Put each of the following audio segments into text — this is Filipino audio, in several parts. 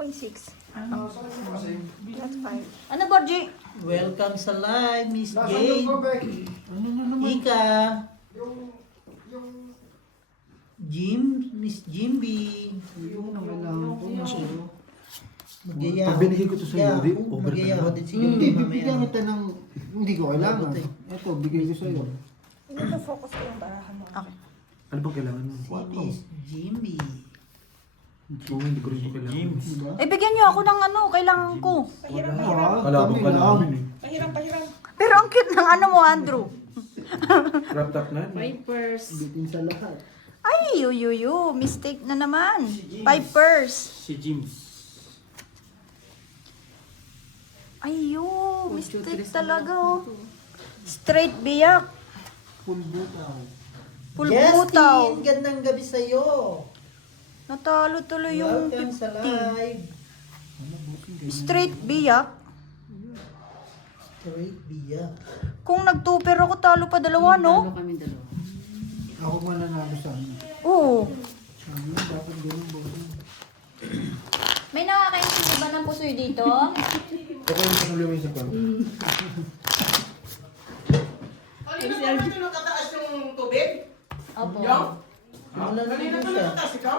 2.6. That's fine. Ano, Borgie? Welcome sa live, Miss Nasaan Jade. yung babay? Ika. Yung... Miss Jimby. Yung kailangan ko masyado. Magyaya Pag binigay ko to sa iyo, di over Magyaya ka ako na. din si Hindi, Jimby bibigyan mamaya. kita ng... Hindi ko kailangan. Abot eh. Ito, bigay ko sa iyo. Hindi ko focus ko yung barahan mo. Okay. Ano bang kailangan mo? Si Miss Jimby. Oo, hindi ko rin ito kailangan. Diba? Eh, bigyan niyo ako ng ano, kailangan ko. Kalaban ka namin eh. Pero ang cute ng ano mo, Andrew. Wrapped up na. Vipers. Bitin sa lahat. Ay, yuyuyu. Mistake na naman. Pipers. Si James. Ay, mistake talaga, oh. Straight biyak. Pulbutaw. Pulbutaw. Justin, gandang gabi sa'yo. Natalo tuloy yung Welcome sa 50. live. Straight biyak. Straight biyak. Kung nag-tupper ako, talo pa dalawa, no? Talo kami dalawa. Ako mananalo sa amin. Oo. Sabi mo, dapat ganun ba? May nakakaintindi ba ng pusoy dito? Ako yung patuloy mo sa kwan. Kanina pa naman yung nakataas yung tubig? Opo. Yung? Simulan na Kanina dito pa siya. nakataas ikaw?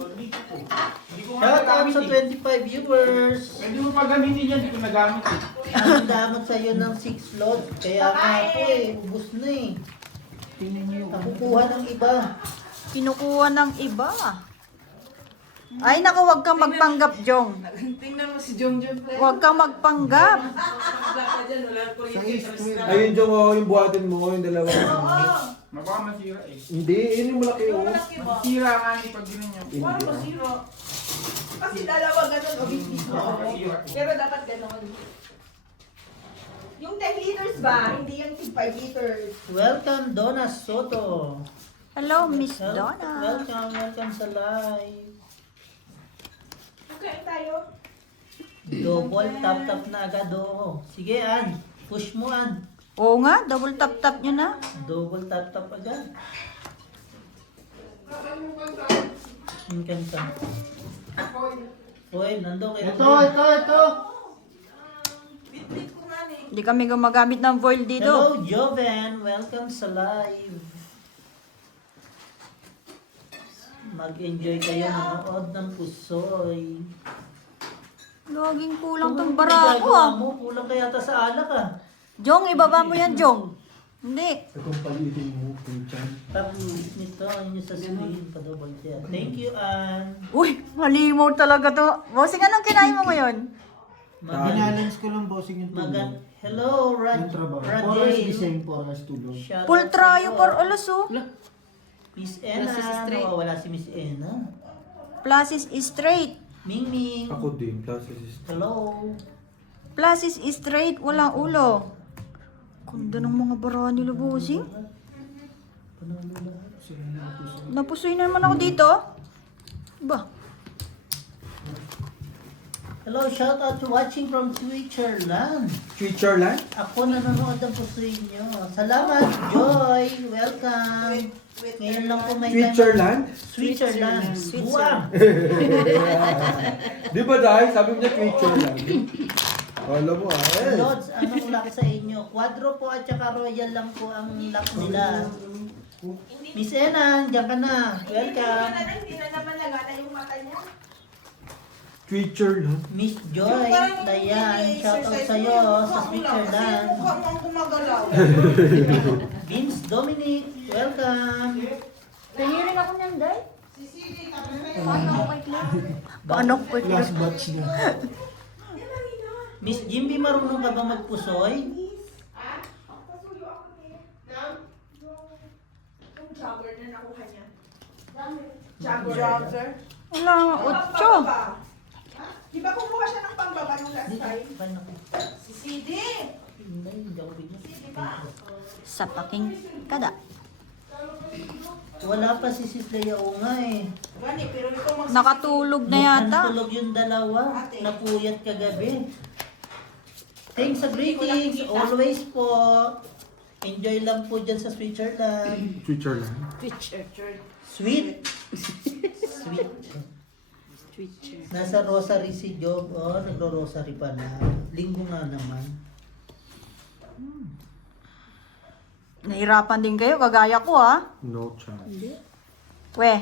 Hindi ko nga Shout out nagamit sa eh. 25 viewers. Pwede mo pa gamitin yan, hindi ko nagamit eh. Ang damot sa'yo ng 6 load. Kaya nga po ubus na eh. Tingnan niyo. Nakukuha ng iba. Kinukuha ng iba. Ay, naku, huwag kang magpanggap, Jong. Tingnan mo si Jong Jong. Huwag kang magpanggap. Wala ka dyan, wala ko rin yung Ayun yung yung buhatin mo, yung dalawa. Mabaka masira eh. Hindi, yun yung malaki oh. Masira nga ni pag ginanyan. Hindi. masira. Kasi dalawa ganun o Masira. Pero dapat ganun. Yung 10 liters ba? Hindi yung 5 liters. Welcome, Donna Soto. Hello, Miss Donna. Welcome sa live. Okay tayo. Double tap na agad oh. Sige, An. Push mo, An. Oo nga, double tap-tap nyo na. Double tap agad. Yung kanta. Hoy, nando kayo. Ito! Bit-bit ko nga ni. Hindi kami gumagamit ng foil dito. Hello, Joven. Welcome sa live. Mag-enjoy kayo manood ng pusoy. Laging kulang tong Kung bara ko, ah. mo, kulang kaya ta sa alak ah. Jong, ibaba mo yan, Jong. Hindi. Itong palitin mo, Kuchan. Tapos nito, yun yung sa screen, pa-double check. Thank you, Ann. Uy, malimaw talaga to. Bossing, anong kinain mo ngayon? Binalance ko lang bossing yung tulog. Hello, Yung trabaho. Oras Radale. gising, oras tulog. Shout Full out trayo sa'yo. for ulos, oh. Miss Ena, Plus is straight. nawawala si Miss Ena. Plus is straight. Ming Ming. Ako din, kasi Hello. Plus is straight, walang ulo. Ganda ng mga bara nila, bossing. Napusoy na naman ako dito. Ba? Hello, shout out to watching from Switzerland. Switzerland? Ako nanonood ng pusoy nyo. Salamat, Joy. Welcome. Ngayon lang po may Switzerland? Switzerland. Buwang. Di ba dahil? Sabi mo niya Switzerland. Alam mo ah. Lods, anong lock sa inyo? Quadro po at saka royal lang po ang lock nila. Miss Ena, diyan ka na. Welcome. Hindi na naman lagana yung mata niya. Switzerland? Miss Joy, Dayan, shout out sa'yo sa Switzerland. Mukha mo ang gumagalaw. Vince Dominic, welcome. Tingin ako niyan, Day. Paano ako kay Claire? Last batch na. Miss Jimby, marunong ka ba magpusoy? Yung jogger na nakuha niya. Jogger? Wala, otso. Di ba kumuha siya ng pambaba nung last time? Paano ko? Si CD. Hindi, hindi ako bigyan. Di ba? Sa paking kada. Wala pa si Sis Leia nga eh. Gani, pero ikaw mag- Nakatulog na yata. Tulog yung dalawa. Napuyat kagabi. Thanks sa greetings. Always po. Enjoy lang po dyan sa Switzerland. Switzerland? Picture. Sweet. Sweet. Switcher. Nasa rosary si Job. Oh, nagro-rosary pa na. Linggo nga naman. Nahirapan din kayo, kagaya ko ha. No chance. We,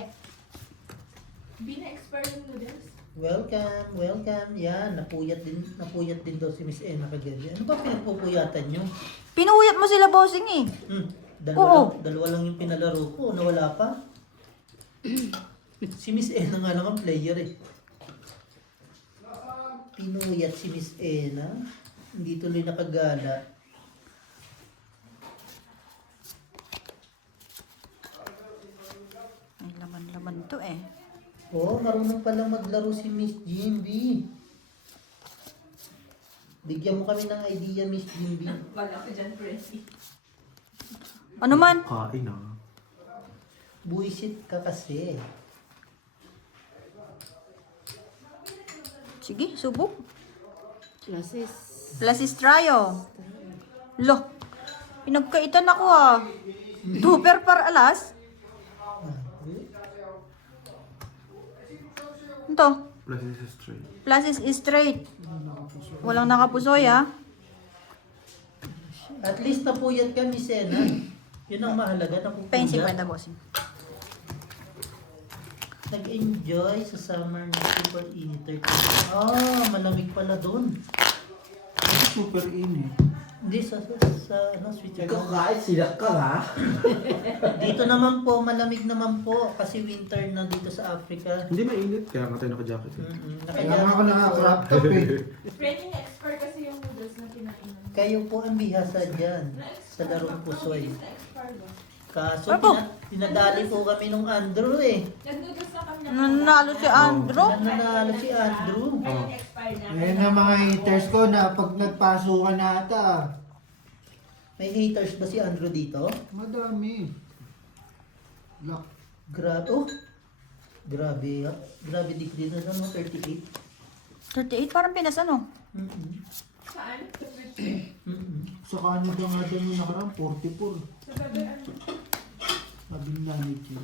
Bina-expert yung noodles. Welcome, welcome. Yan, napuyat din daw si Miss Ena kagabi. Ano ba pinagpupuyatan nyo? pinuyat mo sila bossing eh. Oo. Dalawa lang yung pinalaro ko. Nawala pa. Si Miss Ena nga naman player eh. Pinuyat si Miss Ena. Hindi tuloy nakagala. May laman-laman to eh. Oh, marunong pala maglaro si Miss Jimby. Bigyan mo kami ng idea, Miss Jimby. Wala ko dyan, Presi. Ano man? Kain ah. Buisit ka kasi. Sige, subok. Classes. Plasis tryo. Lo, pinagkaitan ako ah. Duper par alas. Ito, Plus is straight. plasis straight. Walang nakapusoy ah. At least napuyat ka, Miss Ena. Yun ang mahalaga, Pensi napupuyat. kwenta bossing. Nag-enjoy sa summer na super init. Ah, malamig pala doon. Super init. Hindi, sa Switzerland. Kahit sila ka ha? Dito naman po, malamig naman po. Kasi winter na dito sa Africa. Hindi mainit, kaya nga tayo naka-jacket. Kaya nga ako nakakrap top eh. Training expert kasi yung noodles na pinainan. Kayo po ang bihasa dyan sa larong pusoy. Na-expert ba? Kaso Ako. pinadali po kami nung Andrew eh. Nag-noodles na kami. Nanalo si Andrew. Nanalo si Andrew. Ngayon expired na. Ayan ang mga haters ko na pag nagpasukan na ata. May haters ba si Andrew dito? Madami. Lock. Grabe. Oh. Grabe. Grabe di dito na no, 38. 38 parang Pinas ano? Mm-mm. Saan? Mm-mm. Sa Canada nga daw yung nakaraan, 44. Sa gabi ano? Sabi na ni Jim.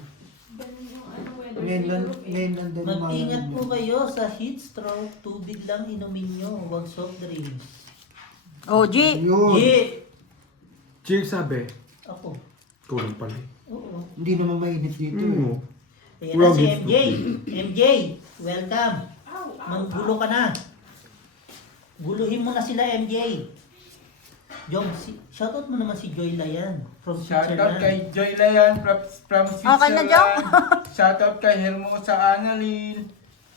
Ganun yung ano weather. Ngayon nandun Mag-ingat po kayo sa heat stroke. Tubig lang inumin nyo. Huwag soft drinks. Oh, G. Yun. Yeah. Chief sabi, Ako. kulang pala. Oo. Hindi naman mainit dito eh. Mm. Ayan na si MJ. MJ, welcome. Manggulo ka na. Guluhin mo na sila, MJ. Jom, shoutout mo naman si Joy Layan from Shoutout Switzerland. kay Joy Layan from Okay na, Jom? Switzerland. Shoutout kay Hermosa Annalyn.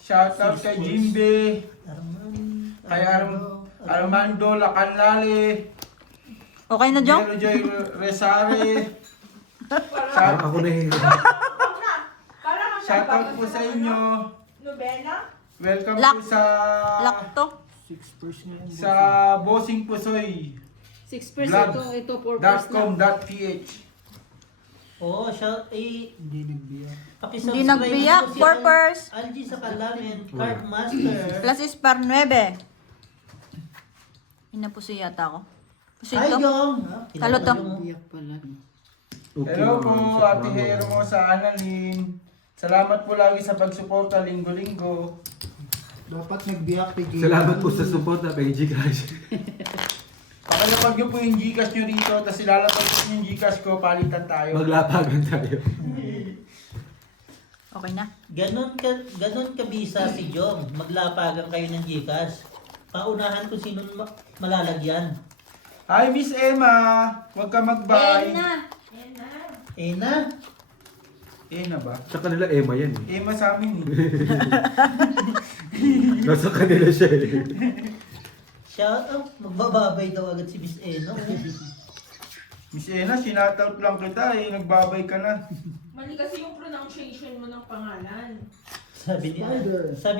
Shoutout kay Jimbe. Kay Armando Lacanlale. Okay na, Jom? Mero Joy Resare. Parang ako na eh. Parang ang Shoutout po sa inyo. Nobela? Welcome Lock. po sa Lakto. 6% sa Bossing Pusoy. 6% Vlog. ito 4% na. .com.ph. Oo, shout, Hindi nagbiya. pakisubscribe Hindi nagbiyak, mo si purpose. Algie sa Kalamin, Card Master. Plasis par 9. Inapuso yata ako. Puso Hi, ito. Jom. Talo to. Biyak pala. Hello po, Ate Hermosa Annalyn. Salamat po lagi sa pagsuporta linggo-linggo. Dapat nagbiyak kay Jim. Salamat po sa support na kay Gcash. Pakalapag nyo po yung Gcash nyo rito, tapos ilalapag po yung Gcash ko, palitan tayo. Maglapagan tayo. Okay na. Ganon kabisa si Jom. Maglapagan kayo ng Gcash. Paunahan kung sino malalagyan. Hi Miss Emma! Huwag ka mag-bye. Eh na. Emma ba? Sa kanila Emma yan eh. Emma sa amin eh. Nasa kanila siya eh. Shout out. Magbababay daw agad si Miss Eno. Miss Emma, sinoutout lang kita eh. Nagbabay ka na. Mali kasi yung pronunciation mo ng pangalan. Sabi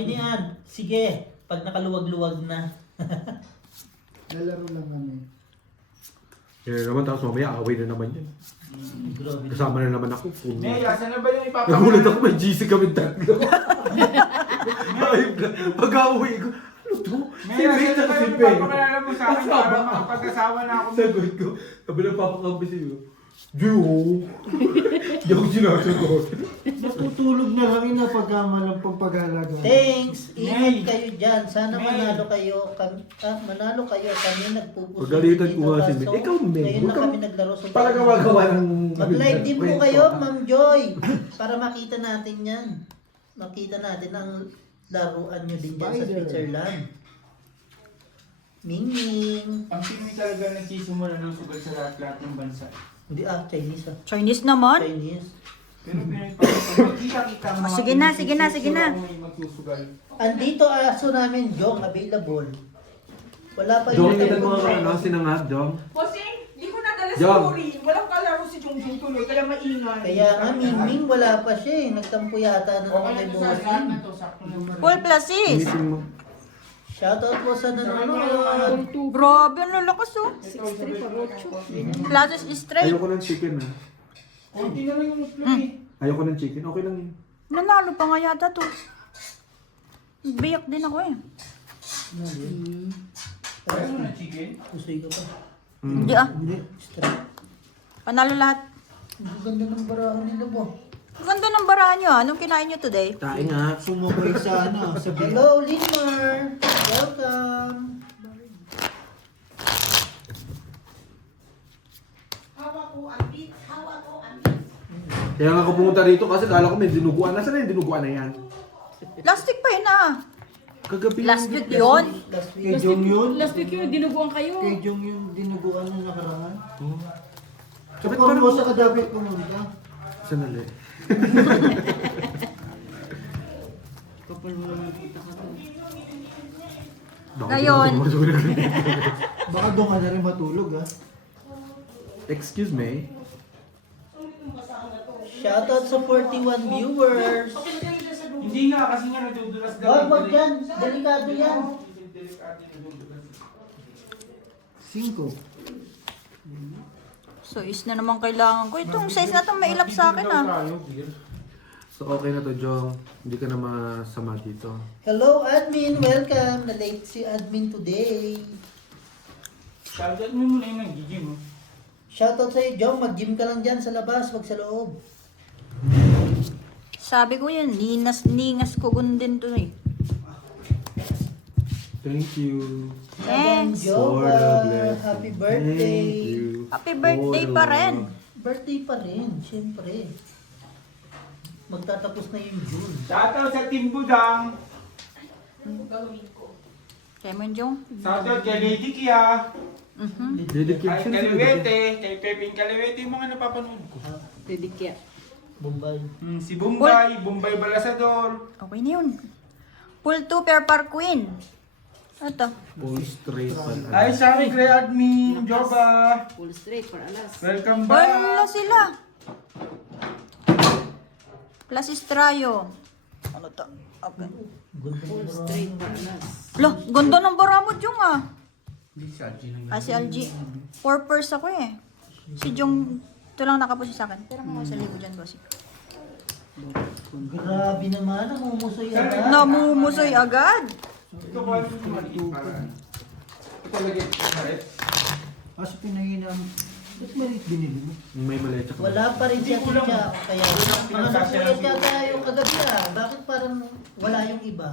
ni Ann, sige, pag nakaluwag-luwag na. Lalaro lang kami. Eh naman tapos mamaya away na naman yan. Grabe. Kasama na naman ako. Puno. May, asan na ba yung Nagulat ako may GC kami tatlo. Ayun na. Pag-away ko. Ano to? May, asan na ba yung ipapakalala mo sa akin para makapag-asawa na ako? Sagot ko. Sabi ng papakampi sa'yo. Joke! Joke sinasagot. Natutulog na lang ina pagkamalang pampag-alaga. Thanks! Ingat kayo dyan. Sana manalo kayo. Manalo kayo. Kami nagpupuso. Pagalitan ko nga si kaso Mel. Ikaw, Mel. Ngayon Huwag na kang kami naglaro sa Palagawa-gawa ng... Mag-live din po kayo, Ma'am Joy. Para makita natin yan. Makita natin ang laruan nyo din dyan sa Spider. Switzerland. Ming-ming. Ang Pinoy talaga nagsisimula ng sugal sa lahat-lahat ng bansa. Hindi Chinese Chinese naman. Chinese. Pero Pinoy pa kita ang mga Sige na, sige na, sige na. Pinoy magsusugal. Andito aso namin, Jong, available. Wala pa Jong, yung ilan mo ang ano, sinangag, Jong? Bossing, di ko nadala sa Jom. Korea. Walang kalaro si Jungjung tuloy, kaya maingay. Kaya nga, Ming-ming, wala pa siya eh. Nagtampo yata ng Okay kay lang to sa lahat na Bossing. to, sakto naman. Full pluses. Inisin mo. Shoutout po sa nanonood. Grabe, ang lalakas oh. 6-3 for 8. Pluses straight. Ayoko ng chicken ha. Kunti na lang yung utlog eh. Ayoko ng chicken. Okay lang yun. Nanalo pa nga yata to. Biyak din ako eh. Ayaw mo na chicken? Pusoy ka pa. Hindi ah. Straight. Panalo lahat. Ang ganda ng barahan nila po. Ang ganda ng barahan nyo ah. Anong kinain nyo today? Tayo nga. Sumabay sa ano, sa bilang. Hello, Limar. Welcome. Hawa ko ang beat, hawa ko ang beat. Kaya nga ako pumunta dito kasi kala ko may dinuguan. Nasaan na yung dinuguan na yan? Plastic pa yun ah. Kagabi Last week yun. Last Kay week. Jong yun. Last week yun, dinuguan kayo. Kay Jong yun, dinuguan na nakaraan. Sa Ba't parang- Formosa ka dapat pumunta. Sanali. Kapal mo naman kita ka to. Ngayon. Baka doon ka na rin matulog ha. Excuse me. Shoutout sa 41 viewers. Hindi nga, kasi nga nadudulas daw. Wag yan. Delikado yan. Delikado, nadudulas. 5. So is na naman kailangan ko. Itong size na itong mailap sa akin ah. So okay na to, Jong. Hindi ka na masama dito. Hello, admin. Welcome. Na-late si admin today. Shoutout mo muna yung nag-gym. oh. Shoutout sa'yo, Jong. Mag-gym ka lang dyan sa labas. Wag sa loob. Sabi ko yun, ningas ko gundin to eh. Thank you. Thanks. Jowa, For the blessing. happy Thank birthday. you. Happy birthday For the pa rin. love. Birthday pa rin, syempre. Magtatapos na yung June. Shoutout sa Team Budang. Kaya mo yun, Jong? Shoutout kay Lady Kia. Dedicate Kay siya na Kaliwete. Kay Peping Kaliwete yung mga napapanood ko. Pwede kaya. Bombay. Si Bombay, Bombay Balasador. Okay na yun. Full 2 pair par queen. Ito. Full straight pa. Hi, Sammy Gray Admin. Joba. Full straight for alas. Welcome Wala back. sila. Plus Estrayo. Ano to? Okay. Full straight for alas. Lo, ganda ng bara mo, Jong ah. Hindi si Algie lang. Ah, si LG. 4 pairs ako eh. Si Jong, ito lang nakapusi sa akin. Pero mga 1,000 dyan, bossy. Grabe naman, namumusoy agad. Namumusoy agad. Ito ko ano yung maliit para. Ito lagi malit. Kaso pinahinam. Ba't maliit binili mo? May mali tsaka. Wala pa rin siya kaya. Kaya mga nasuyat ka tayo kagabi ah. Bakit parang wala yung iba?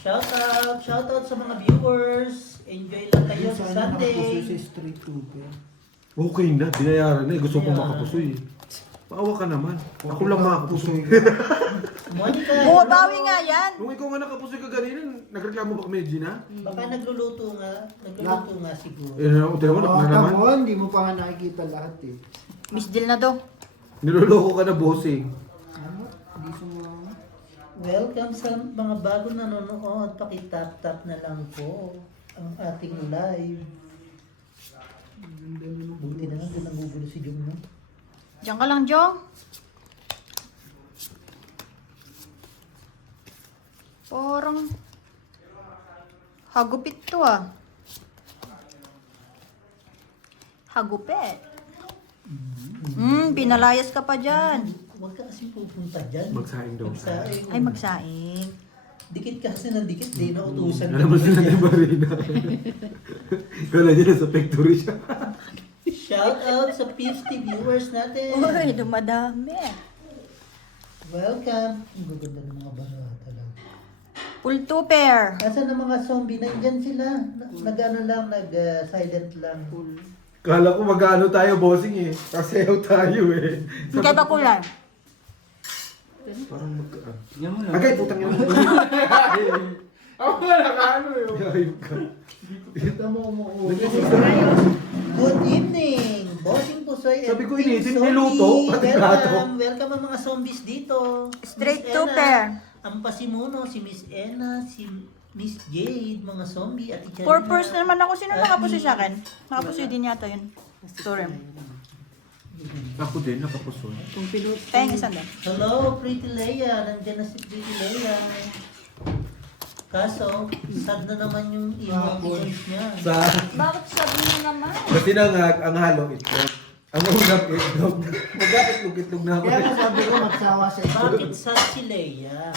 Shoutout sa mga viewers. Enjoy lang kayo sa Sana nakapusoy sa Sunday. street tuber. Okay na, binayaran na. Gusto ko makapusoy. Paawa ka naman. Ako lang makapusoy. Monica, Bumabawi nga yan. Nung ikaw nga nakapusoy ka ganina, nagreklamo ba kami, Gina? baka nagluluto nga siguro. Eh, tira mo, na naman. Come on, hindi mo pa nga nakikita lahat eh. Miss Jill na to. Niloloko ka na, bossing. Ano? Hindi sumama. Welcome sa mga bago nanonood. Paki-tap-tap na lang po ang ating live. Buti na lang, doon nagugulo si Jung, no? Diyan ka lang, Jong. Parang hagupit to ah. Hagupit. Pinalayas ka pa dyan. Huwag ka kasi pupunta dyan. Magsaing daw. Magsaing. Ay, magsaing. Dikit kasi ng dikit, di na utusan. Alam mo sila ni Marina. Kala niya nasa factory siya. Shout out sa 50 viewers natin. Uy, dumadami. Welcome. Ang gaganda ng mga barata lang. Full 2 pair. Nasaan ang mga zombie? Nandyan sila. Nag-ano lang, nag-silent lang. Kala ko mag-ano tayo, bossing eh. Kasayaw tayo eh. Kaya ba kulay? Parang mag... Yan mo na. Agay, putang yun. Ako wala ka ano yun. Ayun ka. Kita mo umuwi. Good evening! Bossing Pusoy and Sabi ko, Team initin, Zombie. niluto, pati plato. Welcome ang mga zombies dito. Straight Miss 2 Ena, pair. Ang pasimuno, si Miss Ena, si Miss Jade, mga zombie, at Icharina. 4 pairs na naman ako. Sino nakapusoy sa akin? Nakapusoy din yata yun. Sorry. Ako din, nakapusoy. Kung pinut. Tayong isang din. Hello, Pretty Leia. Nandiyan na si Pretty Leia. Kaso, sad na naman yung emotions niya. Sa... Bakit sabi mo naman? Kasi ang halo itlog. Ang unang itlog. Mag-itlog na ako. Kaya nga sabi ko, magsawa siya. Bakit sad si Leia?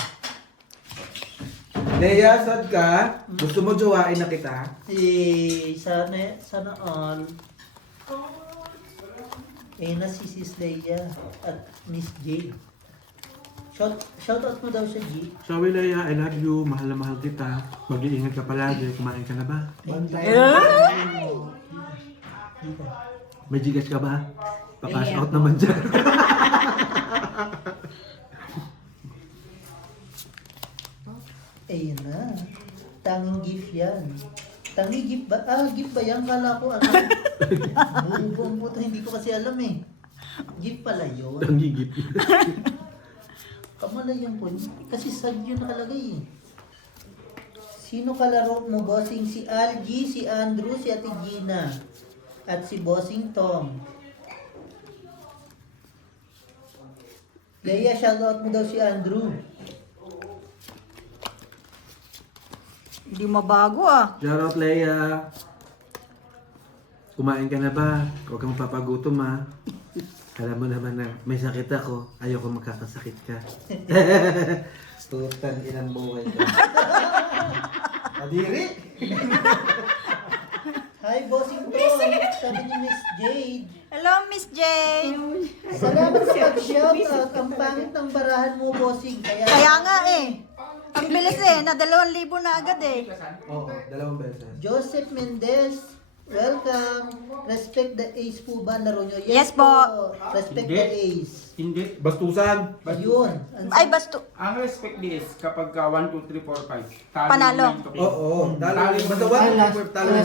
Leia, sad ka? Gusto mo jowain na kita? Sana all. Na si Sis Leia at Miss J. Shout out mo daw siya, G. Sorry Leia, I love you. Mahal na mahal kita. Mag-iingat ka palagi. Kumain ka na ba? May gigas ka ba? Pa-cash out naman dyan. Ayun na. Tanging gift yan. Tanging gift ba? Gift ba yan? Kala ko ano. Buong puto, hindi ko kasi alam eh. Gift pala yun. Ang gigit. Kamalayan ko. Kasi sad yun nakalagay eh. Sino kalaro mo, bossing? Si Algie, si Andrew, si Ate Gina. At si bossing Tom. Leia, shoutout mo daw si Andrew. Hindi mabago ah. Shoutout Leia. Kumain ka na ba? Huwag kang papagutom ha. Alam mo naman na may sakit ako. Ayoko magkakasakit ka. Tutan ilang buhay ka. Adiri! Hi, bossing Tom. Sabi ni Miss Jade. Hello, Miss Jane. Salamat sa pag-shoutout. Ang pangit ng barahan mo, bossing. Kaya nga eh. Ang bilis eh. Na 2,000 na agad eh. Oo, 2 beses. Joseph Mendez, welcome. Respect the ace po ba laro nyo? Yes po. Respect Hindi. the ace. Hindi. Bastusan! Yun. Ay, basto. Ang respect this kapag 1, 2, 3, 4, 5. Panalo. Oo, dali. Basta talo.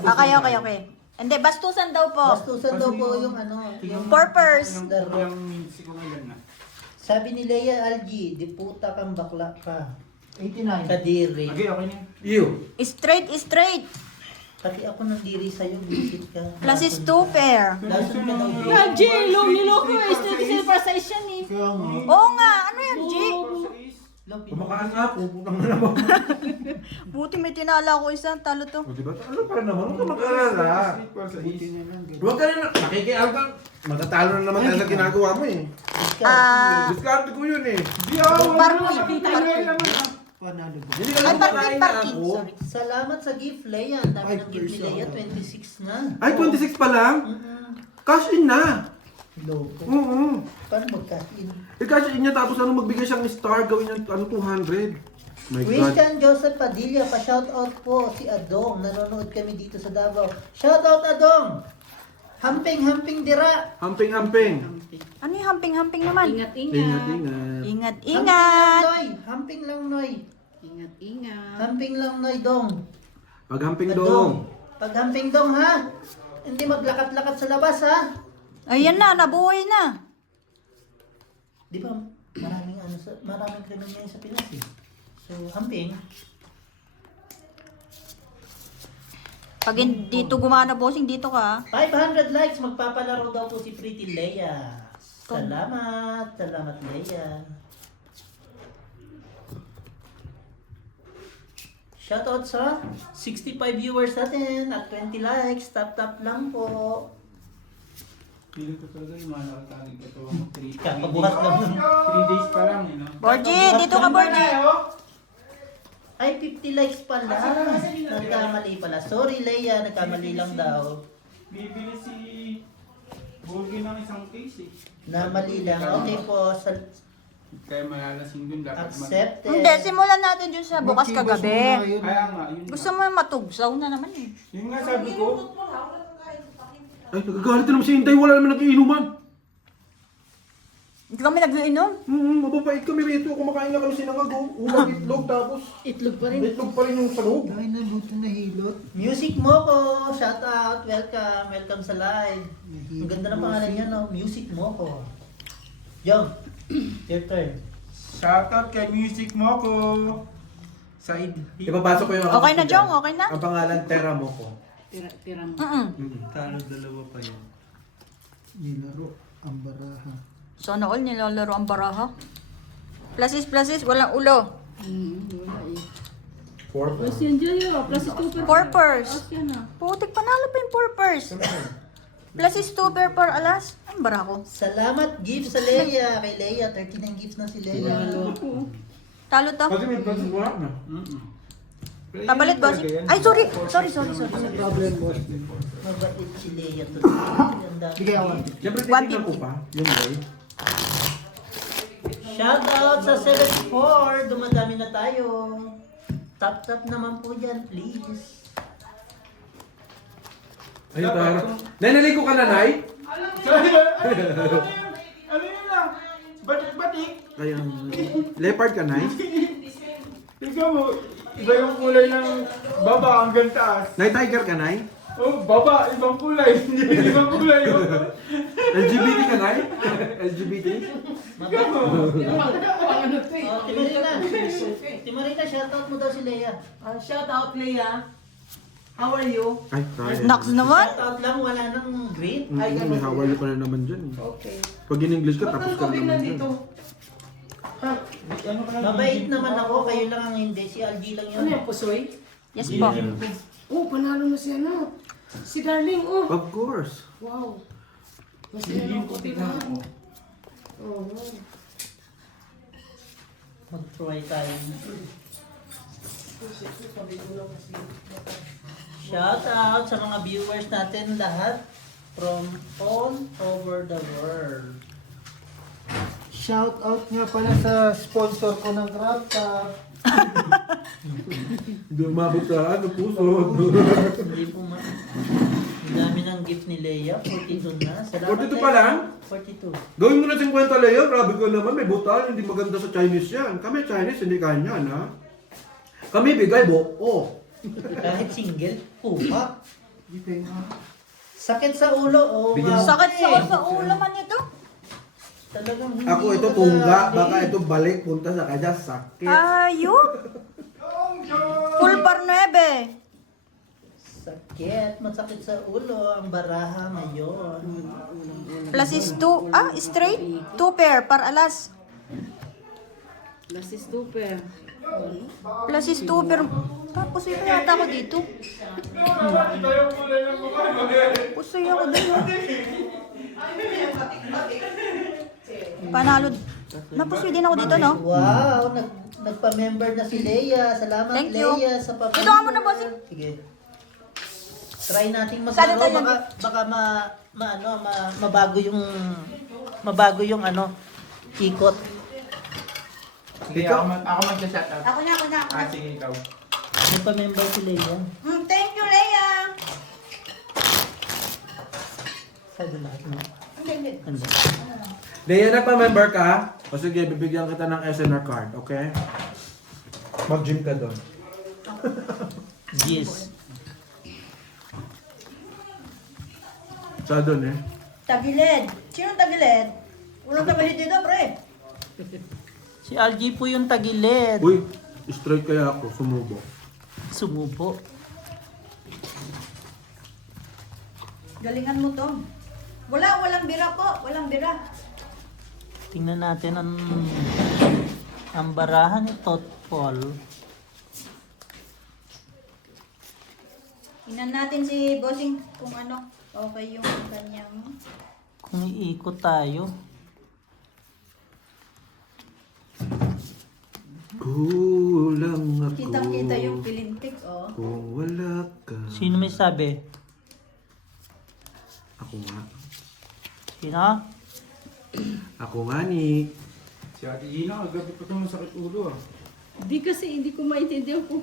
Okay. Hindi, bastusan daw po. Bastusan daw po yung ano. Yung Purpose. laro. Yung siguro yan na. Sabi ni Leia Algie, di puta kang bakla ka. 89. Kadiri. Okay na. Iyo. Straight. Pati ako nandiri sa'yo, visit ka. Plus is 2 pair. Lason ka daw. G, niloko eh. Straight para sa isyan eh. Oo nga. Ano yan, G? Kumakaan nga po. Putang na naman. Buti may tinala ko isang talo to. O diba? Ano pa naman? Huwag ka mag-alala. Huwag ka na. Nakikiaw ka. Matatalo na naman tayo sa ginagawa mo eh. Discard ko yun eh. Parkoy. Hindi ka Ay, lang kumakain na parking. ako. Sorry. Salamat sa gift, Leia. Ang dami ng gift ni Leia, 26 na. Ay, 26 pa lang? Cash in na. Loko. Oo. Paano magkain? Cash in niya tapos ano magbigay siyang star gawin niya 200. My God. Christian Joseph Padilla, pa-shoutout po si Adong. Nanonood kami dito sa Davao. Shoutout Adong! Hamping dira! Hamping. Ano yung hamping-hamping naman? Ingat-ingat. Ingat. Ingat. Hamping lang, Noy. Ingat-ingat. Hamping lang, Noy, Dong. Pag hamping Adong. dong. Pag hamping dong, ha? Hindi maglakat-lakat sa labas, ha? Ayan na, nabuhay na. Di ba, maraming krimen ngayon sa Pinas, eh. So, hamping. Pag dito gumana bossing, dito ka. 500 likes, magpapalaro daw po si Pretty Leia. Salamat, Leia. Shoutout sa 65 viewers natin at 20 likes. Tap lang po. Feeling ko talaga yung mga nakatalig ko ito. Kakabuhat lang nun. 3 days pa lang eh, no? Borgie, dito ka Borgie. Ay, 50 likes pala. Nagkamali pala. Sorry, Leia. Nagkamali lang daw. Bibili si Bulgi ng isang case eh. Na mali lang. Okay po. Kaya malalasing dun dapat Accepted. Hindi, simulan natin dun sa bukas kagabi. Kaya nga, yun Gusto mo matugsaw na naman eh. Yun nga sabi ko. Ay, nagagalit na naman si Inday. Wala naman nag-iinuman. Hindi kami nag-iinom. Mababait kami rito. Kumakain nga kami sinangag. Ulang itlog tapos Itlog pa rin. itlog pa rin yung salog. Ay, nabuto na hilot. Music mo po. Shout out. Welcome. Welcome sa live. Ang ganda ng pangalan niya, no? Music mo po. Jom, your turn. Shoutout kay Music Moko. Said. Ipapasok ko yung Okay na, Jong? Okay na? Ang pangalan, Terra Moco. Tira mo. Talo dalawa pa yun. Nilaro ang baraha. Sana all nilalaro ang baraha. Pluses, walang ulo. Wala eh. Four. Plus yan dyan yun. Plus 2 per. Purpers. Plus yan ah. Putik, panalo pa yung purpers. Pluses 2 per alas. Ang bara ko. Salamat gifts sa Leia. Kay Leia, 39 gifts na si Leia. Talo to. Kasi may process wala na. Tabalit boss. Ay, sorry. Sorry. Problem was din. Mabait si Leia to. Ang dami. Bigay ako. Siyempre, titignan ko pa. Yung way. Shout out sa 74. Dumadami na tayo. Tap naman po dyan, please. Ay, Tara. Nay, naligo ka na, Nay? Ano yun lang? Batik-batik. Kaya, leopard ka, Nay? Ikaw mo, iba yung kulay ng baba hanggang taas. Nay, tiger ka, Nay? Oh, baba, ibang kulay. Hindi ibang kulay yun. LGBT ka, Nay? LGBT? Ikaw mo. Oh, Timarina. Timarina, shout out mo daw si Leia. Shout out, Leia. How are you? Ay, kaya. Naks naman. Shout out lang, wala nang great. May hawali ka na naman dyan. Okay. Pag in English ka, tapos ka na Tubig naman nandito. dyan. Mabait naman ako, kayo lang ang hindi. Si Algie lang Ano yun. yan, pusoy? Yes po. Oh, panalo na si ano. Si Darling, oh. Of course. Wow. Masaya lang ko, diba? Oo. Mag-try tayo. Shout out sa mga viewers natin lahat from all over the world. Shout out nga pala sa sponsor ko ng Crab Cup. Hindi umabot sa ano, puso. Hindi po ma... Ang dami ng gift ni Leia. 42 na. Salamat 42 pa lang? 42. Gawin mo na 50 Leo, grabe ko naman, may butal, hindi maganda sa Chinese yan. Kami Chinese, hindi kanya, ha? Kami bigay, buo. Kahit single, kuha. Sakit sa ulo, oh. Bigyan- Sakit sa ulo man ito. Talagang hindi Ako ito ko tungga, talaga- baka ito balik, punta sa kanya, sakit. Ayun. Full par 9. Sakit, masakit sa ulo ang baraha ngayon. Pluses 2. Straight. 2 pair par alas. Plus 2 per. Pluses 2 pair. Pusoy pa yata ako dito. Ito yung kulay ng mukha mo. Pusoy ako dito. Panalo. Napusoy din ako dito, no? Wow, nagpa-member na si Leia. Salamat, Thank you. Leia, sa pag- Dito ka muna, bossing. Sige. Try nating Saan maglaro. tayo? Baka mabago yung ano, ikot. Sige, ako mag-shoutout. Ako na. Sige, ikaw. Nagpa-member si Leia. Thank you, Leia. Sa lahat, no? Ano? Leia, nagpa-member ka? O sige, bibigyan kita ng SNR card, okay? Mag-gym ka doon. Yes. Sa doon eh. Tagilid. Sino tagilid? Walang tagilid dito, pre. Si Algie po yung tagilid. Uy, straight kaya ako, sumubo. Sumubo. Galingan mo to. Walang bira po. Walang bira. Tingnan natin ang barahan ni Totpol. Tingnan natin si Bossing kung ano. Okay yung kanyang... Kung iikot tayo. Kulang ako. Kitang-kita yung pilintik, oh. Kung wala ka. Sino may sabi? Ako nga. Sino? Ako nga ni. Si Ate Gina, kagabi pa itong masakit ulo ah. Hindi ko maintindihan ko.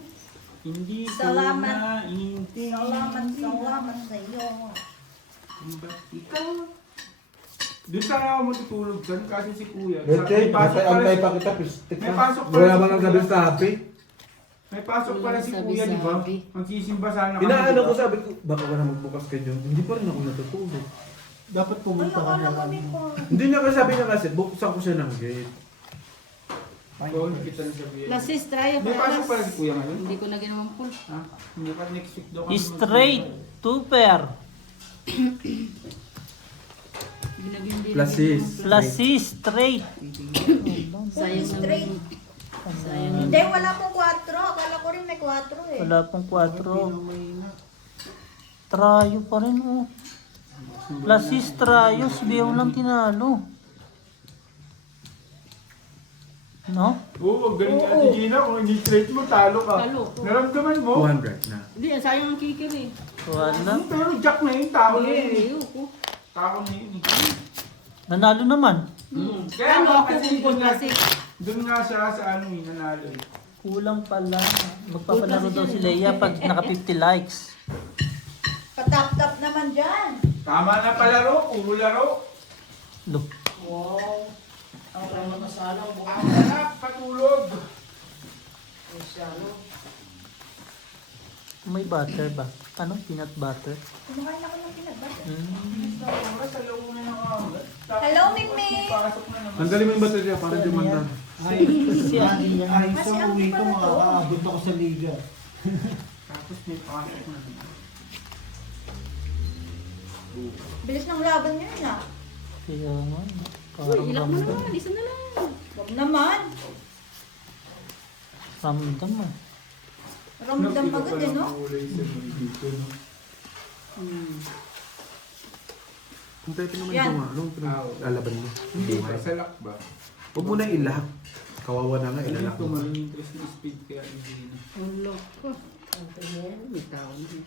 Hindi ko Salamat. naintindihan. Salamat sa iyo. Ba't ikaw? Doon sana ako matutulog dyan kasi si Kuya. Birthday, antay pa kita. May pasok pa Wala si bang ang Kuya. gabi sa happy? May pasok pala si Sabi-sabi. Kuya, di ba? Magsisimba sana kami. Inaano di ba? ko, sabi ko, baka ka na magbukas ka dyan. Hindi pa rin ako natutulog. Dapat pumunta ka na lang. Hindi niya kasi sabi niya kasi, buksan ko siya ng gate. Oo, hindi kita nasabihin. Lasis, try May pasok pala si Kuya ngayon? Hindi ko na ginawang pool. Ha? Hindi pa next week daw kami Straight Tupper. Plasis. Plasis straight. Sayang Straight. Sayang. Hindi, wala pong 4. Akala ko rin may 4 eh. Wala pong 4. Trayo pa rin oh. Plasis trayo. Sabihan lang tinalo. No? Oo, galing ni Ate Gina. Kung hindi straight mo, talo ka. Talo. Naramdaman mo? 200 na. Hindi, sayang ang kikir eh. Wala. Pero jack na yun, tao na yun. Hindi, ko. Tao na yun. Nanalo naman. Kaya Ano nga ako kasi kung kasi? doon nga siya sa ano eh, nanalo eh. Kulang pala. Magpapalaro daw si Leia pag naka 50 likes. Patap-tap naman dyan. Tama na palaro, puro laro. Look. Wow. Ang kaya makasalang buka. Ang sarap, patulog. May butter ba? Ano? Peanut butter? Kumakain ako ng pinagbat. Hello, Mimi. Pasok na naman. Tanggalin mo yung baterya para di mandan. Ay, sa uwi ko, makakaabot ako sa liga. Tapos may pasok na naman. Bilis ng laban niya na. Kaya nga. Uy, Parang ilak mo ramdam. naman. Isa na lang. Huwag naman. Ramdam ah. Ramdam agad eh, no? Kung tayo naman Yan. yung ano, lalaban mo. Hindi ba? Salak ba? Huwag mo na ilak. Kawawa na nga, Hindi ilalak ko mo. malinterest ng speed kaya hindi na. Ulo ko. May tao na siya.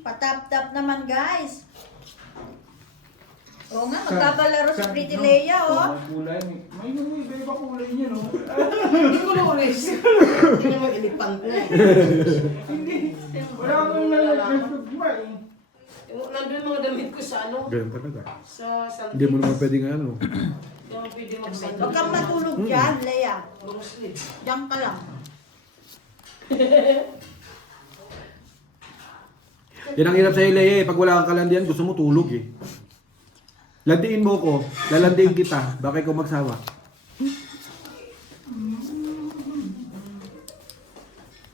Patap-tap naman, guys. Oo nga, magbabalaro si Pretty Leia, oh. May kulay. May iba kulay niya, no? Hindi ko na ulis. Hindi naman ilipang ko eh. Hindi. Wala akong nalagyan ba eh. Nandun yung mga damit ko sa ano, Ganun talaga. sa sandals. Hindi mo naman pwedeng ano. Hindi naman pwede mag-sandals. Huwag kang matulog dyan, Leia. Long sleeve. Diyan ka lang. Yan ang hirap sa'yo, Leia. Pag wala kang kalandian, gusto mo tulog eh. Landiin mo ko, lalandiin kita. Bakit ko magsawa?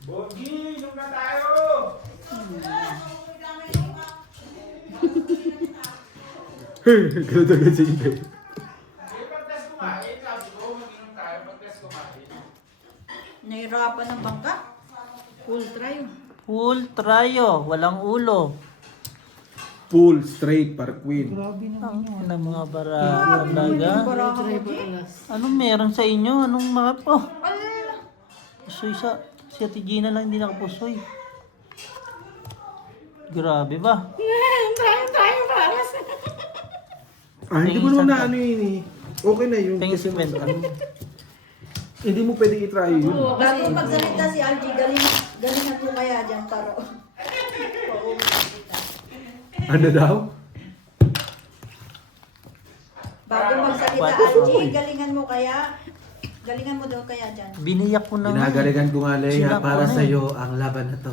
Bogi, inom na tayo! Ganun agad si Inday. Pagkas kumain, sabi ko, mag-inom tayo pagkas kumain. Nahirapan ng bangka. Full try. Full tryo. Walang ulo. Full straight par queen. Ang mga baraha talaga. Baraha mo, Try G. ba alas? Anong meron sa inyo? Anong mga po? Ala. Pusoy sa... Si Ate Gina lang hindi nakapusoy. Grabe ba? Try ba alas? Ah, hindi mo naman na ano yun eh. Okay na yun. Tingin Kasi si Kwenta. hindi mo pwede i-try yun. Oo, Bago kasi magsalita si Algie, galingan mo kaya dyan para... Ano daw? Bago magsalita, Algie, galingan mo kaya... Galingan mo daw kaya dyan. Biniyak ko na nga. Ginagaligan ko nga, Leia, Sila para ko na sa iyo ang laban na to.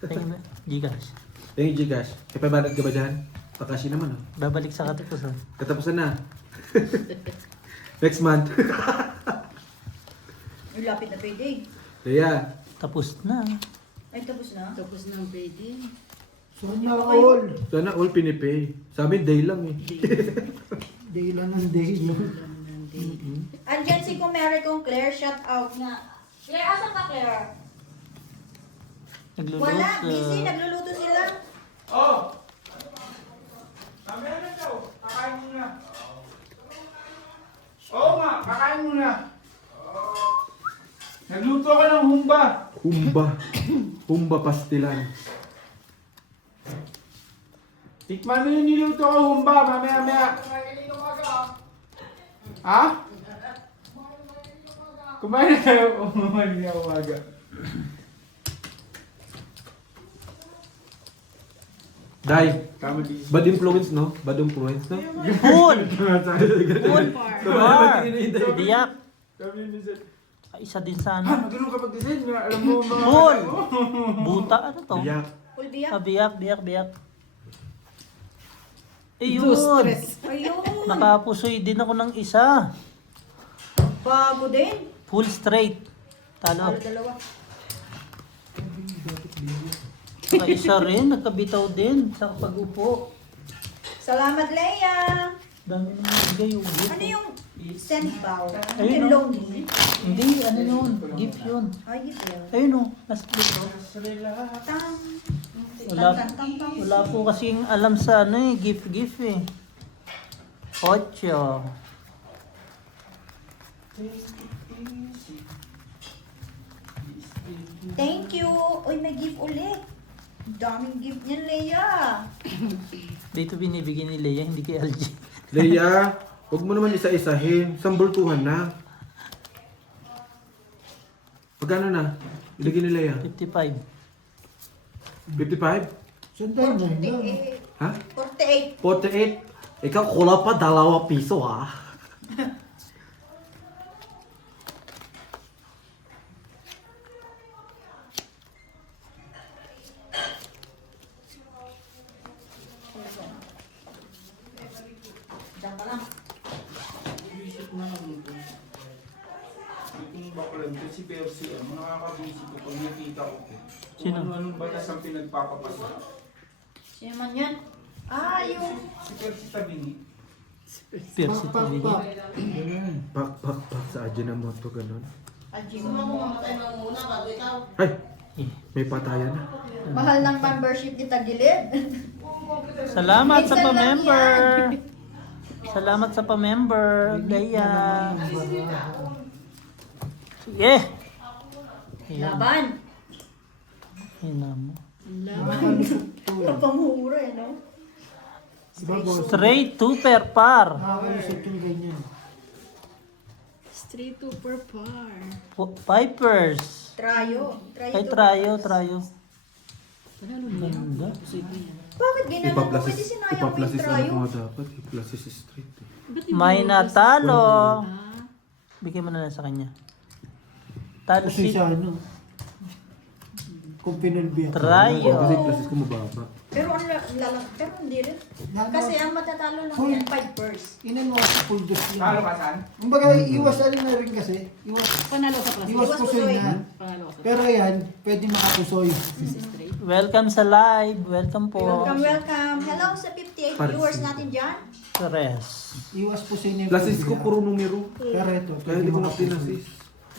Tingin na. Gigas. Thank you, Gcash. Kaya pabanat ka ba dyan? Pakashi naman, oh. Babalik sa katapusan. Katapusan na. Next month. Yung lapit na payday. Leia, Tapos na. Ay, tapos na. tapos ng pwede. Sana all. sana all pinipay. Sa amin, day lang eh. Day lang ng day. Andyan si Kumere kong Claire, shout out nga. Claire, asan ka, Claire? Nagluluto. Wala, busy, nagluluto sila. Oh! Mamaya na daw. Kakain muna. Oo nga, kakain muna. Nagluto ako ng humba. Humba. Humba pastilan. Tikman mo yung niluto ko, Humba, mamaya-maya. Ha? Kumain na tayo. Kumain na umaga. Dai, Tama di. bad influence, no? Bad influence, no? Cool! Cool! Bar! Biyak! Sabi ni Sir, Isa din ha, sana. magaling ka pag-design. Alam mo mga... Cool! Buta, ano to? Biyak. Ulbiyak. Biyak, biyak, biyak. Ayun! Ayun. Nakapusoy din ako ng isa. Bago din. Full straight. Talo. Dalawa. Saka isa rin, nagkabitaw din sa pag-upo. Salamat, Leia. Dami naman bigay yung gift. Ano yung sandbow? Ayun, Yung no? lonely? Hindi, ano yun? Gift yun. Ay, yun. Ayun o, last plate o. Tang. Wala, Tang, tang, tang. wala po kasing alam sa ano eh, gift eh. 8. Thank you. Uy, may gift ulit. Daming gift niyan, Leia. Dito binibigyan ni Leia, hindi kay LG. Leia, huwag mo naman isa-isahin. Sambultuhan na. Pagkano na? Ilagay ni Leia. 55. 55? Saan tayo na yun? 48. Ha? 48. 48? Ikaw kula pa 2 piso ha? Diyan ka lang. Visit na lang ito. Itong baklan ko si Percy, nakaka-visit ko pag nakita ko. Sino? Kung ano-anong batas ang pinagpapapasa. Sino man yan? Ah, yung... Si Percy Tabini. Percy Pak, Tabini. pak. Ganun. Pak sa Ajinomoto ganun. Ajim. Ay! May patayan na. Mahal ng membership ni Tagilid. Salamat sa Minsan lang pa-member. yan. Salamat sa pa-member, Leia. Sige. Ayan. Laban. Ina mo. Napamura eh, no? Diba, boss? Straight to per par. Nakakalusot yung ganyan. Straight to per par. Pipers. Trayo. Ay, trayo. Ganda. Bakit ginano mo? Ipa-plus Pwede sinayang mo yung is trayo. ano mga dapat. I-plus is straight. Eh. May natalo. Bigyan mo na lang sa kanya. Talo Kasi si sa ano, kung pinulbi ako. Trayo. Kasi plus is ko mababa. Pero ang lalang, pero hindi rin. Kasi ang matatalo lang Hoy. yan, 5 purse. Inan mo sa full dose Talo lang. ka saan? Kumbaga, iwas ano na rin kasi. Panalo sa plastic. Iwas pusoy na. Panalo sa Pero yan, pwede makapusoy. straight. Welcome sa live. Welcome po. Welcome, welcome. Hello sa 58 viewers natin dyan. Tres. Iwas pusoy na yung Plus is ko puro numero. Pero ito, Kaya hindi ko na pinasis.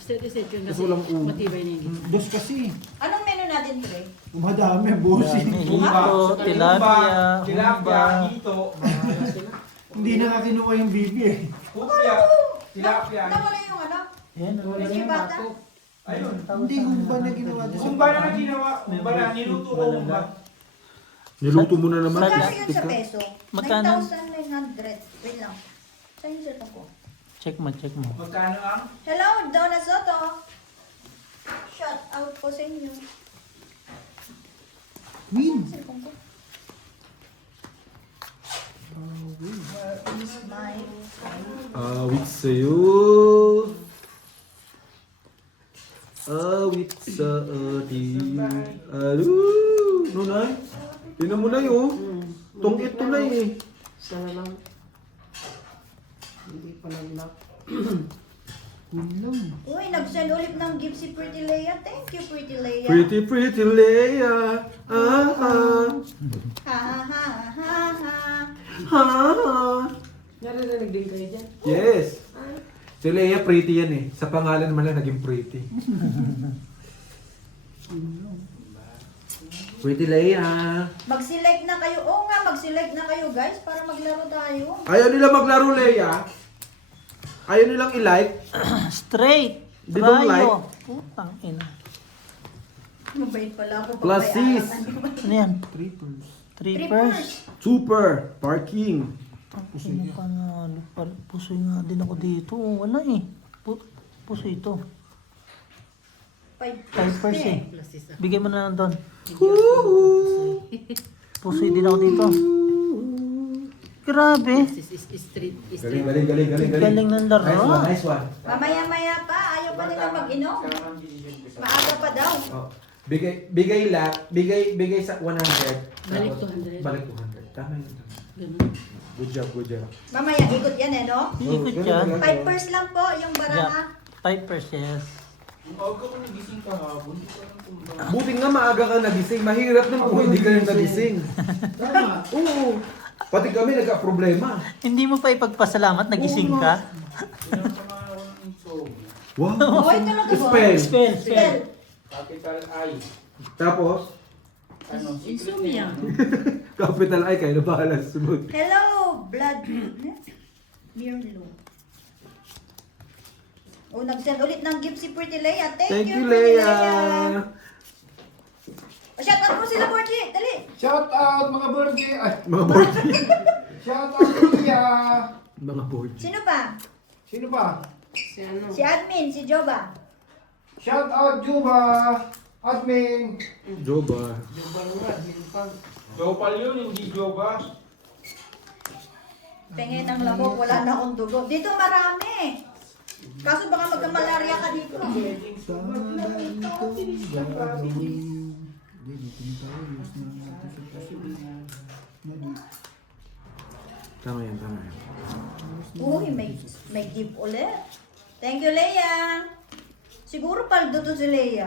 Straight yun Kasi kasi walang ulo. matibay na yun. Dos kasi. Anong menu natin, Tre? Madami, bossing. Hito, tilapia, Tilapia, humba. hito. Hindi na kinuha yung bibi eh. Hupya. Tilapia. Nawala yung ano? Yan, wala Yung na. bata? Ayun. Hindi humba na ginawa doon. Humba na ang ginawa. Humba na. Niluto ko humba. Niluto mo na naman. Magkano Plastic yun sa ka. peso? Magkano? 9,900. Wait lang. Saan yung cellphone ko? Check mo. Magkano ang? Hello, Donna Soto. Shout out po sa inyo. Win! Cellphone ko. Where is my... Awit sa'yo. Awit sa atin. Nunay? Tingnan mo na yun. Tungit to na eh. Sana lang. Hindi pa nag-lock. Win lang. Uy, nag-send ulit ng gift si Pretty Leia. Thank you, Pretty Leia. Pretty Leia. Ah, ah. Ha, ha, ha, ha, ha. Ha, ha. Naririnig din kayo dyan. Yes. Si Leia pretty yan eh. Sa pangalan naman lang naging pretty. Pretty Leia. Mag-select na kayo. Oo nga, mag-select na kayo, guys, para maglaro tayo. Ayaw nila maglaro, Leia. Ayaw nilang i-like. Straight. They don't like. Trayo. Putang ina. Mabait pala ako. Plus papayaran sis. ka naman. Ano yan? Triples. Trippers. Super parking. Sino panalo? Pusoy nga din ako dito. Wala eh. Puso ito. 5% eh. Bigay mo na lang doon. Pusoy din ako dito. Grabe. Galing. Galing ng laro. Nice one. Mamaya-maya pa, ayaw pa nila mag-inom. Maaga pa daw. Oh. Bigay sa 100. Balik Tapos, 200. Balik 200. Tama yun. Ganun. Good job. Mamaya, ikot yan eh, no? Ikot yan. 5 lang po yung baraha. 5%, yes. Ang aga ko nagising kahapon, hindi ko alam kung ba. Buti nga maaga ka nagising. Mahirap naman kung hindi ka rin nagising. Tama. Oo. Pati kami nagka-problema. Hindi mo pa ipagpasalamat, nagising ka? Pinapama ako ng insomnia. Wow. Hoy, talaga ba? Spell. Spell. Capital I. Tapos, Ano, secret Insomnia. name. capital I kayo na bahala sa sumunod. Hello, blood. Mirlo. Oh, nag-send ulit ng gift si Pretty Leia. Thank you, Pretty Leia. Shout out mo sila, Borgie. Dali. Shout out mga burgi. Ay, Mga board. shout out Ria. Mga board. Sino pa? Sino ba? Si ano? Si Admin, si Joba. Shout out Juba. Admin. Joba. Jopal yun, hindi Joba. Pengen ng lamok, wala na akong dugo. Dito marami. Kaso baka magka-malaria ka dito. Tama yan. Uy, may gift ulit. Thank you, Leia. Siguro paldo to si Leia.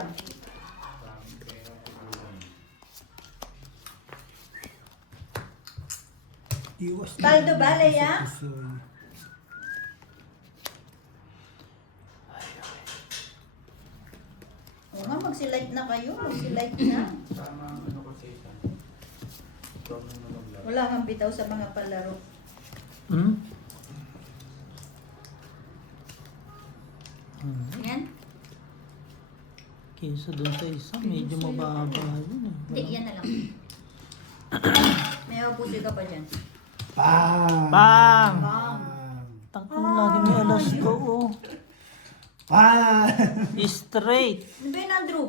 Paldo ba, Leia? Oo nga, mag-select na kayo. Mag-select na. Tama ang ano kasi ito. Ito ang nalaglag. Wala kang bitaw sa mga palaro. Hmm? Yan. Kesa doon sa isa, medyo mababa yun eh. Hindi, yan na lang. May pusoy ka pa dyan. Bang! Bang! Bang! Tangko lagi may alas ko oh. Bang! Straight. Ano ba yun, Andrew?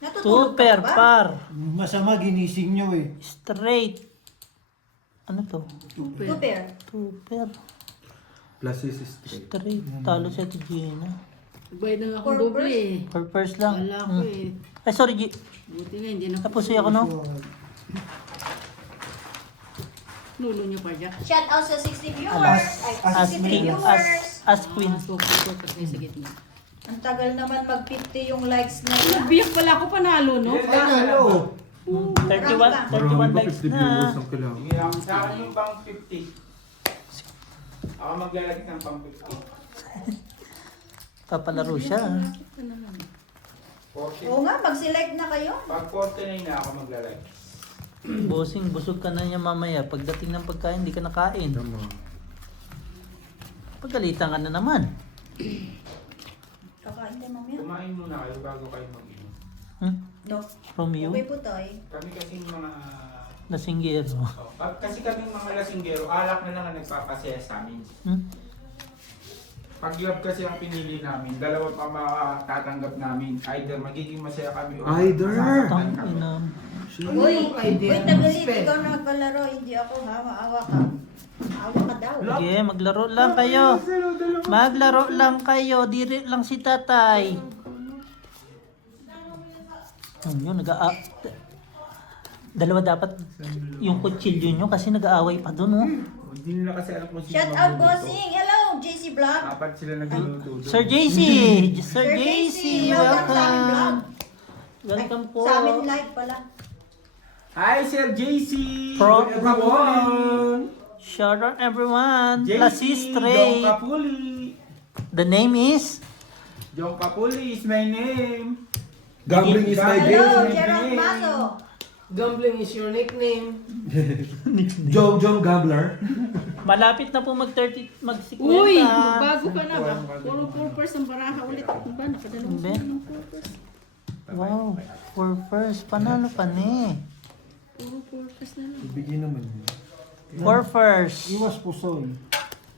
Natutulog Super ka ba? par. Masama ginising nyo eh. Straight. Ano to? Super. Super. Plus is straight. Straight. Talo siya to Gina. Bayad na nga akong For doble eh. Per first lang. Wala ko eh. Ay, sorry G. Buti nga hindi na Tapos ako no? nulo niyo pa dyan. Shout out sa 60 viewers. Ay, As 63 queen. viewers. As queen. Puputot kasi sa gitna. Ang tagal naman mag-50 yung likes na yun. Nagbiyak pala ako panalo, no? Ay, ano? 31 likes na. ang kailangan. Sige lang, sa akin yung pang 50. Ako maglalagay ng pang 50. Papalaro siya. 40. Oo nga, mag-select na kayo. Pag 49 na ako maglalagay. Bossing, busog ka na niya mamaya. Pagdating ng pagkain, hindi ka nakain. Tama. Pagalitan ka na naman. Kakain tayo mamaya. Kumain muna kayo bago kayo mag-inom. Hmm? No. From you? Okay po tayo. Kami kasing mga... Nasinggero. Kasi kaming mga lasinggero, alak na lang ang nagpapasaya sa amin. Hmm? Pag love kasi ang pinili namin, dalawa pa matatanggap namin. Either magiging masaya kami o Either. masasaktan kami. Tanginam. Uy, tagalit, ikaw na magpalaro. Hindi ako ha, maawa ka. Maawa ka daw. Sige, maglaro lang kayo. Maglaro lang kayo. Diri lang si tatay. Yun, dalawa dapat yung kutsilyo nyo kasi nag-aaway pa dun, oh. Hindi nila kasi alam kung sino Shout out, bossing. Hello, JC Vlog. Apat sila nagluluto doon. Sir JC! Sir JC, welcome sa aming vlog. welcome. Welcome po. Sa amin live pala. Hi, Sir JC! From everyone! Shout out everyone. JC, Lassie Jong Stray. Kapuli! The name is? Jong Kapuli is my name! Gambling is my game. Hello, Gerald Maso. Gambling is your nickname. Jong Gambler. Malapit na po mag-50. Uy! Bago ka na ba? Puro purpose ang baraha ulit. Ano ba? Nakadalawa Hindi. sila ng purpose. Wow. For first. Panalo pa ni. Puro purpose na lang. Ibigay naman yun. For first. Iwas pusoy.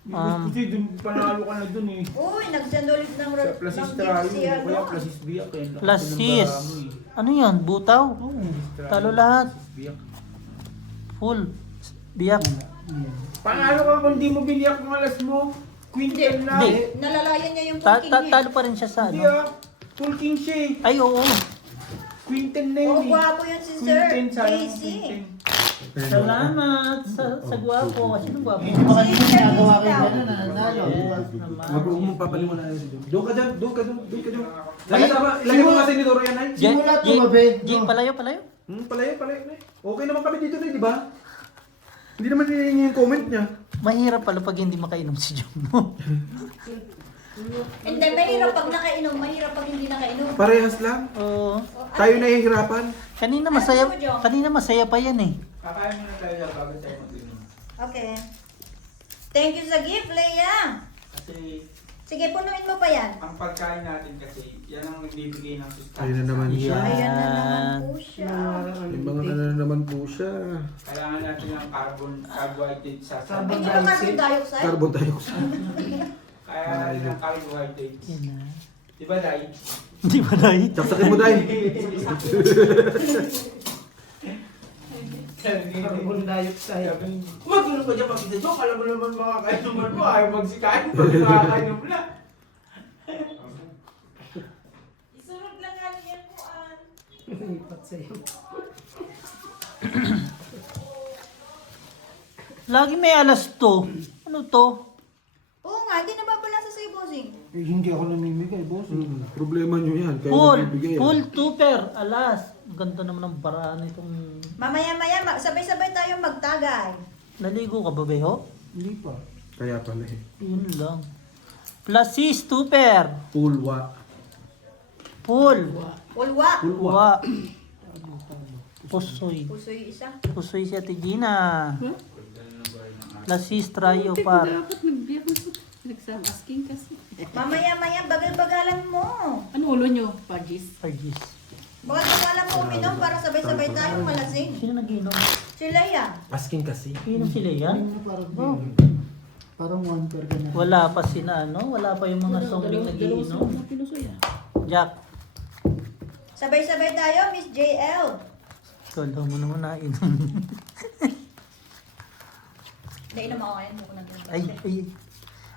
Kasi dun, panalo ka na dun eh. Uy, nagsandulit ng Sa Plasis ng Trayo, si kaya ano. Plasis Biak eh. Plasis. Ano yun? Butaw? Talo lahat. Biak. Full. Biyak. Panalo ka kung di mo biniyak ng alas mo? Quintel na. Hindi. Nalalayan niya yung cooking niya. Talo pa rin siya sa Hindi ano. ah. Full king siya eh. Ay, oo. Quintel na Oh, yun eh. gwapo yun si Sir Quintel, sayang JC. Quintel. Salamat sa gwapo. Sino gwapo? Hindi pa kanina ginagawa kayo gano'n, nanalo. Huwag mong papalimunan na si Jom. Doon ka dyan, doon ka, doon ka, Jom. Ilagay mo nga sa inidoro yan, ay. Simula tumabi. Jay, palayo. Palayo. Okay naman kami dito na, di ba? Hindi naman hinihingi yung comment niya. Mahirap pala pag hindi makainom si Jom mo. Hindi, mahirap pag nakainom, mahirap pag hindi nakainom. Parehas lang. Oo. Tayo nahihirapan. Kanina masaya pa yan eh. Kakain mo na tayo bago tayo mag-inom. Okay. Thank you sa gift, Leia. Kasi Sige, punuin mo pa yan. ang pagkain natin kasi, yan ang nagbibigay ng sustansya. Ayun na naman siya. Ayan na naman po siya. Yung mga ano na naman po siya. Kailangan natin ng carbohydrate sa Hindi ba carbon dioxide? Carbon dioxide. Kaya natin ng carbohydrates. Yan na. Diba, Dai? Hindi ba dahil? Sapsakin mo dahil. Carbon dioxide. Huwag yun ko dyan makita dyan. Alam mo naman mga kainuman mo. Ayaw magsikain. Makakainom na. Isunod lang nga niya po an. Lipat sa'yo. Lagi may alas to. Ano to? Oo nga, hindi nababalasa sa'yo, bossing. Eh, hindi ako namimigay, boss. Problema nyo yan. Kaya Full. nagbibigay. Full tuper. Alas. Ang ganda naman ng paraan itong... Mamaya-maya, sabay-sabay tayo magtagay. Naligo ka ba, Beho? Hindi pa. Kaya pala eh. Yun lang. Plasis tuper. Pulwa. Full. Ulwa. Wa. Pusoy. Pusoy isa. Pusoy si Ate Gina. Plasis trayo par. Dapat nagbiyak na po. Nagsam-asking kasi. Mamaya-maya, bagal-bagalan mo. Ano ulo nyo? Pagis? Pagis. Baka kung alam mo uminom para sabay-sabay tayo malasing. Sino nag-inom? Si Leia. Asking kasi. Inom sila yan? Parang Oh. Parang one per ka na. Wala pa sina ano? Wala pa yung mga zombie nag-iinom. Dalawang pinusoy ah. Jack. Sabay-sabay tayo, Miss JL. Ikaw daw mo naman nainom. Hindi, inom ako ngayon. Buko na doon. ay.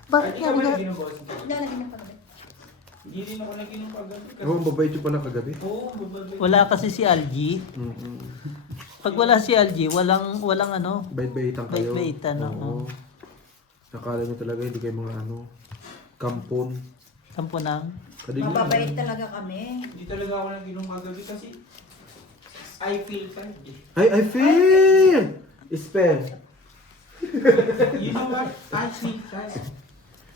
Bakit Hindi nga? ka ba nga? naginom, boss? Hindi, nag-inom pa kami. Hindi rin ako naginom kagabi. Oo, babait yung pala kagabi. Oo, babalik. Wala kasi si Algie. Pag wala si Algie, walang ano. Bait-baitan kayo. Bait-baitan, oo. Nakala nyo talaga hindi kayo mga ano, kampon. Sampo nang. Kadignan. Mababait talaga kami. Hindi talaga ako naginom kagabi kasi I feel tired eh. I feel! Spell. You know what? I feel tired.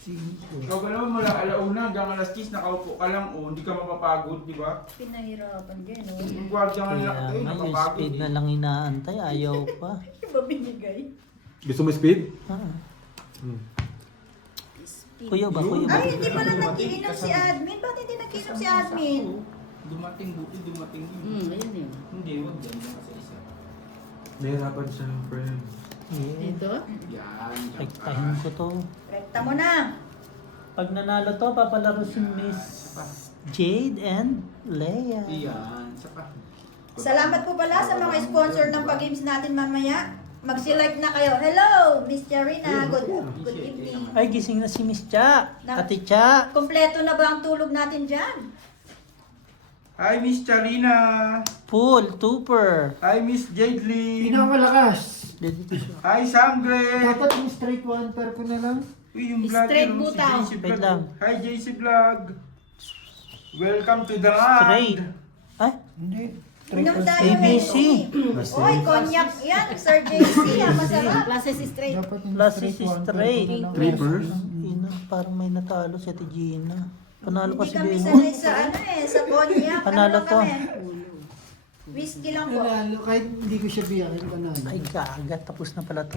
Ikaw ba naman mula alauna hanggang alas 10 nakaupo ka lang o hindi ka mapapagod, di ba? Pinahirapan din, no? Yung gwardiya nga nila Kaya tayo, nga yung napapagod speed eh. na lang inaantay. Ayaw pa. Iba binigay. Gusto mo speed? Ah. Hmm. Kuya ba? Kuya ba? Ay, hindi pala nag-iinom si admin. Bakit hindi nag-iinom si admin? Dumating, buti dumating yun. Ayun yun. Hindi, wag yan. Kasi isa. Nahirapan siya, friend. Yeah. Dito? Yan, Rektahin ko to. Rekta mo na. Pag nanalo to, papalaro si Miss Jade and Leia. Yan, saka. Salamat po pala sa mga sponsor ng pag-games natin mamaya. Mag-select na kayo. Hello, Miss Charina. Good evening. Ay, gising na si Miss Cha. Ate Cha. Kompleto na ba ang tulog natin dyan? Hi, Miss Charina! Full, tuper. Hi, Miss Jade Lee! Pinakamalakas. Dito siya. Hi, Sangre! Dapat yung straight one per ko na lang. Uy, yung vlog Straight yun, butaw. si JC Wait Vlog. lang. Hi, JC Vlog! Welcome to the land! Straight. Ay, Hindi. Inom tayo, ABC. Henry. Oy, cognac yan. Sir JC, masarap. Classes straight. Dapat yung Plus straight is one per straight. ko na lang. Trippers? Ina, parang may natalo si Ate Gina. Panalo pa Hindi si kami Bemo. sanay sa sa cognac. Panalo lang to. kami? Whiskey lang po. Nanalo, kahit hindi ko siya biyakin, panalo. Ay, gagat. Tapos na pala to.